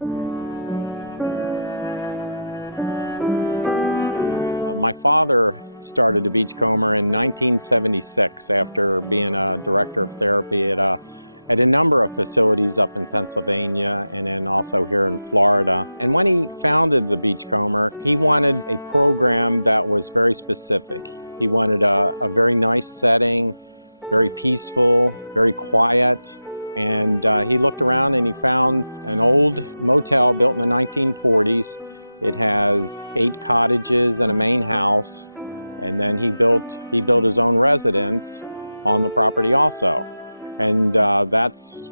My father started the Beachcomber in 1976 after being a director of therapy at a number of facilities up in Pennsylvania and then also here in Florida. And when he founded the Beachcomber, he wanted a program that was very specific. He wanted a very nice setting, very peaceful, very quiet. And he looked around and he found an old motel built in the 1940s. It has 8 cottages and a main house, and then he built his own residence on the property also. And that's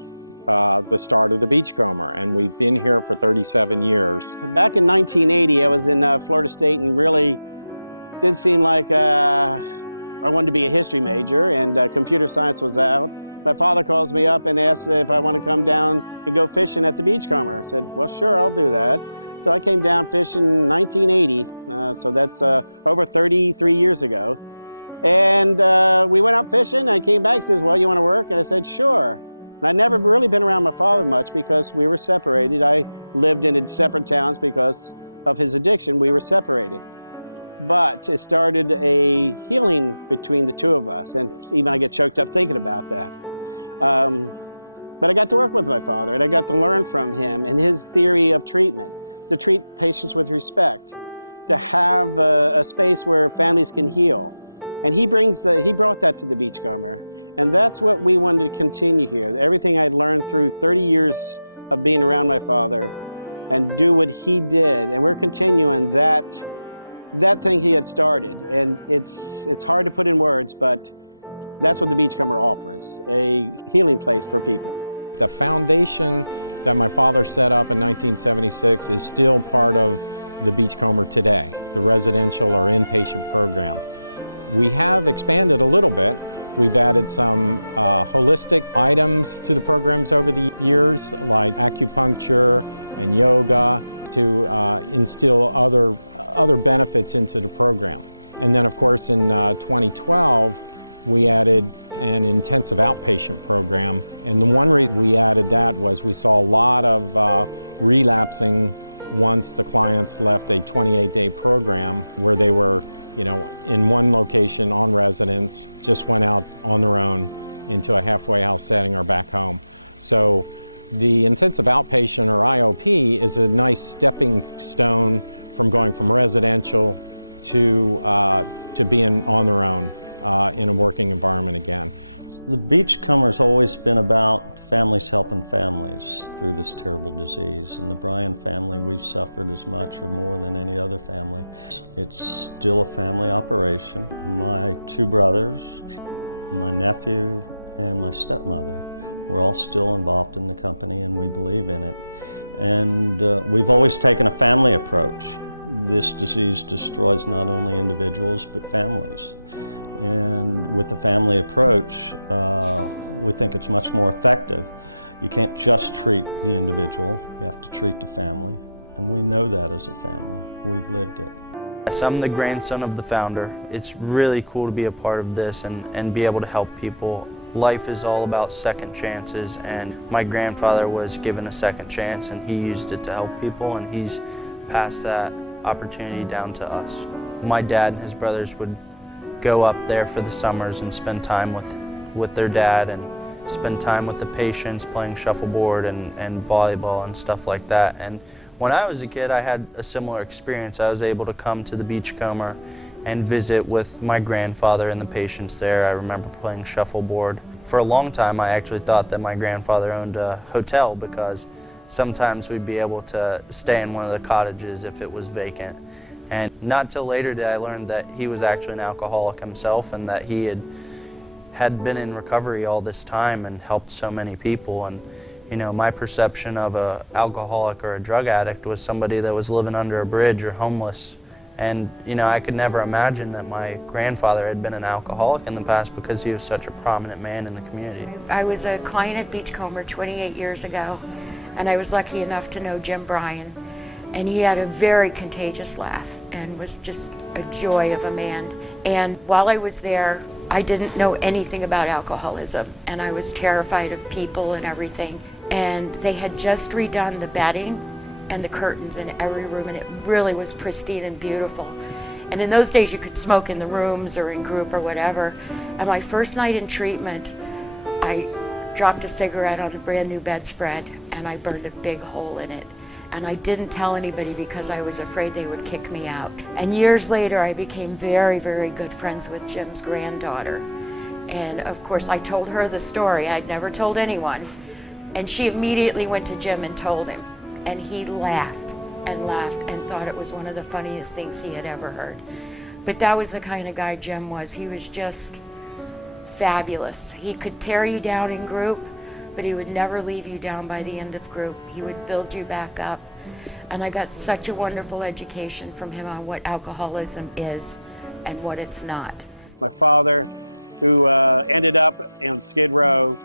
the start of the Beachcomber, and we've been here for 37 years. Back in 1980, I was in Florida State and really did seem like I wanted to be a history major, and computer science was out. My father calls me up and asks if I want to come down and go fishing at the Beachcomber. I said, well, sure, I'll do that. So I came down fishing in 1980, so that's over 33 years ago. And we went out fishing, I came back and says, well, you want to work? And I said, sure. And I'd never really been around my father much because we were separated. I lived in separate towns because of his addiction. We were separated. But it started a healing between the two of us, and even I get choked up thinking about that. But I got to work with my father, and I got to learn from him and his theory of treatment, to treat patients with respect, to have a space where families can heal. And he brought that to the Beachcomber, and that's what we wanted to continue here. Everything I'd learned through 30 years of being around my father, and do what he did, and we're continuing that thing he had started. And it's hard to put in words, but that's what the Beachcomber offers, a healing place for people. The foundation that my father set up in 1976 is still part of the Beachcomber today, the residential or inpatient program. We have expanded a little bit. We've added some holistic items to the programs over the years, like acupuncture and yoga, to instill other benefits into the program. And then, of course, in 2012, we added an intensive outpatient program. And the one reason we added that was we saw a lot of relapsing once the clients left a 28-day program where they were, in one location on residence, just went out on their own into a halfway house setting or back home. So the intensive outpatient, or IOP, is a nice stepping stone from going from residential to being on their own in a working environment again. The Beachcomber's always been about families helping families through this terrible disease. In the Bryan family, we've suffered as much or more than any other family. It's still a family operation. My 2 brothers, my nephew, and my stepmother, we're all still involved in the company, and we believe in it. And we've always taken a family approach. This disease destroys not only individuals, but families. And with the family approach, we think it's much more effective. You can't just treat the individual, you have to treat the family. And we know that as a family. We've lived it. Yes, I'm the grandson of the founder. It's really cool to be a part of this and be able to help people. Life is all about second chances, and my grandfather was given a second chance, and he used it to help people, and he's passed that opportunity down to us. My dad and his brothers would go up there for the summers and spend time with their dad and spend time with the patients playing shuffleboard and volleyball and stuff like that. And when I was a kid, I had a similar experience. I was able to come to the Beachcomber and visit with my grandfather and the patients there. I remember playing shuffleboard. For a long time, I actually thought that my grandfather owned a hotel because sometimes we'd be able to stay in one of the cottages if it was vacant. And not till later did I learn that he was actually an alcoholic himself, and that he had been in recovery all this time and helped so many people. And my perception of an alcoholic or a drug addict was somebody that was living under a bridge or homeless. And I could never imagine that my grandfather had been an alcoholic in the past because he was such a prominent man in the community. I was a client at Beachcomber 28 years ago, and I was lucky enough to know Jim Bryan. And he had a very contagious laugh and was just a joy of a man. And while I was there, I didn't know anything about alcoholism, and I was terrified of people and everything. And they had just redone the bedding and the curtains in every room, and it really was pristine and beautiful. And in those days you could smoke in the rooms or in group or whatever. And my first night in treatment, I dropped a cigarette on the brand new bedspread and I burned a big hole in it. And I didn't tell anybody because I was afraid they would kick me out. And years later I became very, very good friends with Jim's granddaughter. And of course I told her the story. I'd never told anyone. And she immediately went to Jim and told him. And he laughed and laughed and thought it was one of the funniest things he had ever heard. But that was the kind of guy Jim was. He was just fabulous. He could tear you down in group, but he would never leave you down by the end of group. He would build you back up. And I got such a wonderful education from him on what alcoholism is and what it's not. My father, who ended up in Skid Row,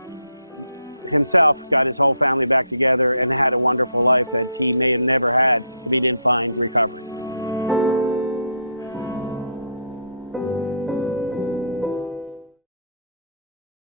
himself got his whole family back together and had a wonderful life that he may have never had if he didn't find recovery.